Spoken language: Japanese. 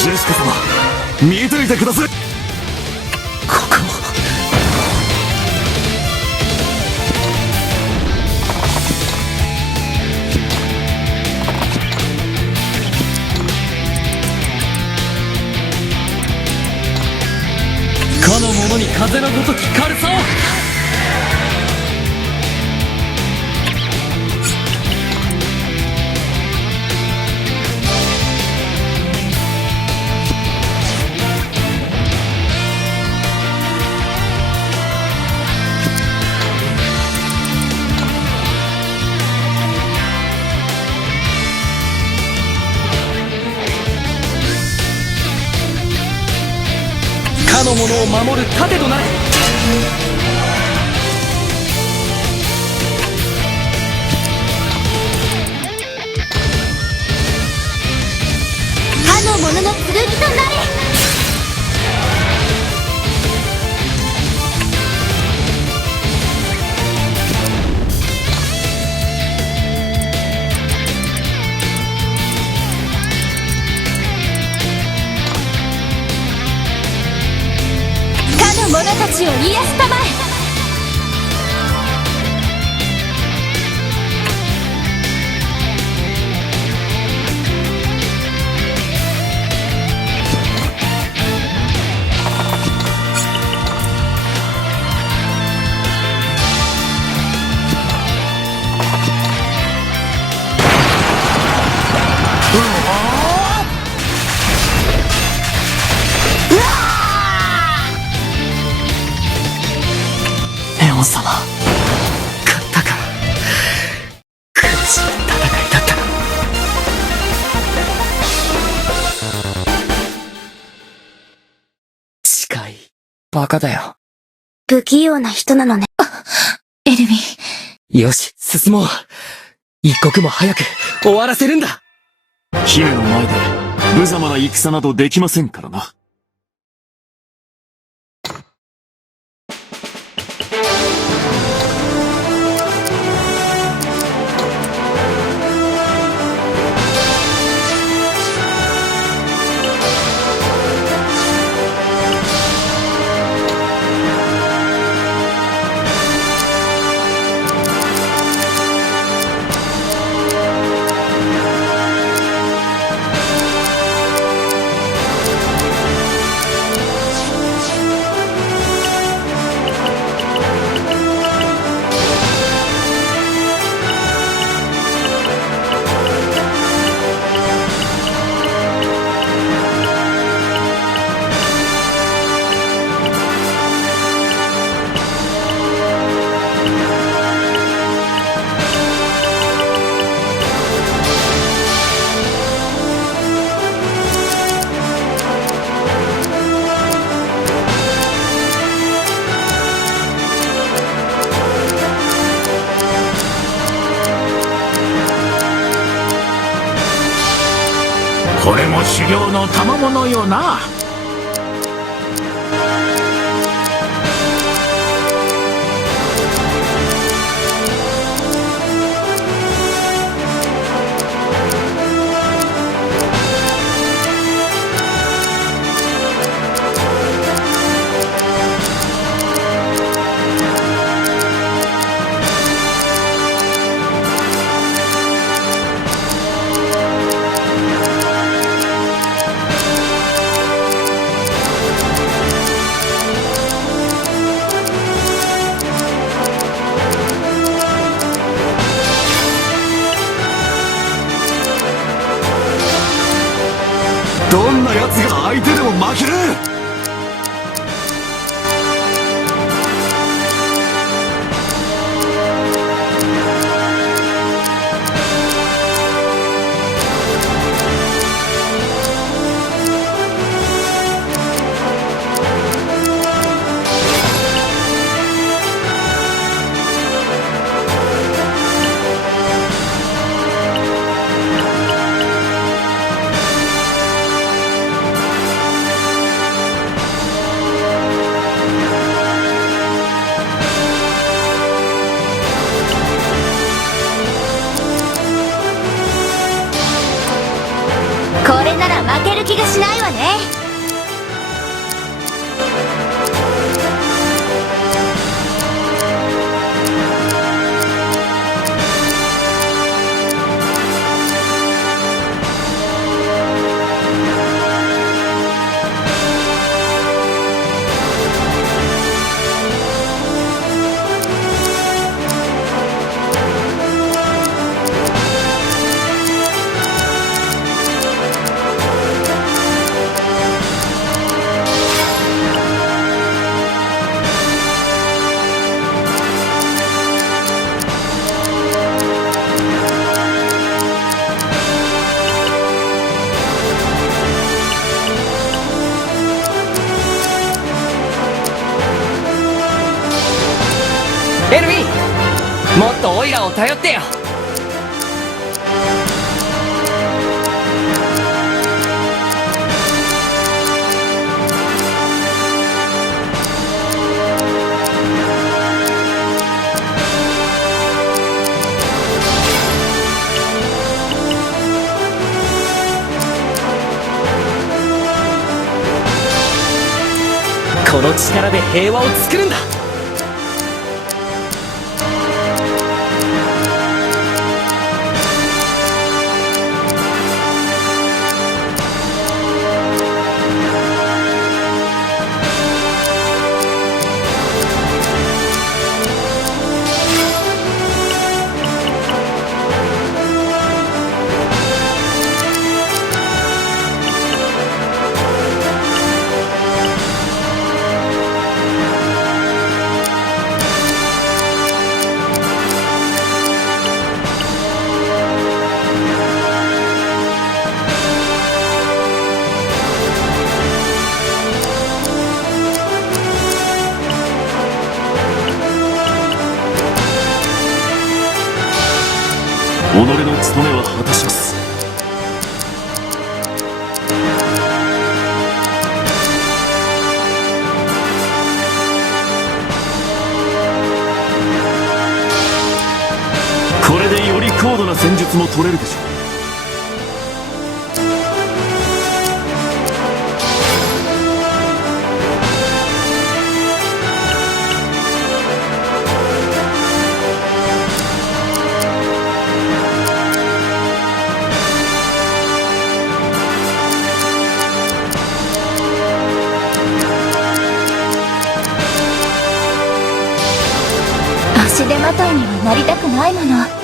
ジェシカ様、見といてください。ここかの者に風のごとき軽さを。かの者を守る盾となれ。かの者の剣となれ。者たちを癒すたまえ。レオン様、勝ったか。苦しい戦いだった。近いバカだよ。不器用な人なのね。エルヴィン。よし、進もう。一刻も早く終わらせるんだ。姫の前で無様な戦などできませんからな。これも修行の賜物よな。どんな奴が相手でも負ける。いらを頼ってよ。この力で平和を作るんだ。己の務めは果たします。これでより高度な戦術も取れるでしょう。足手まといにはなりたくないもの。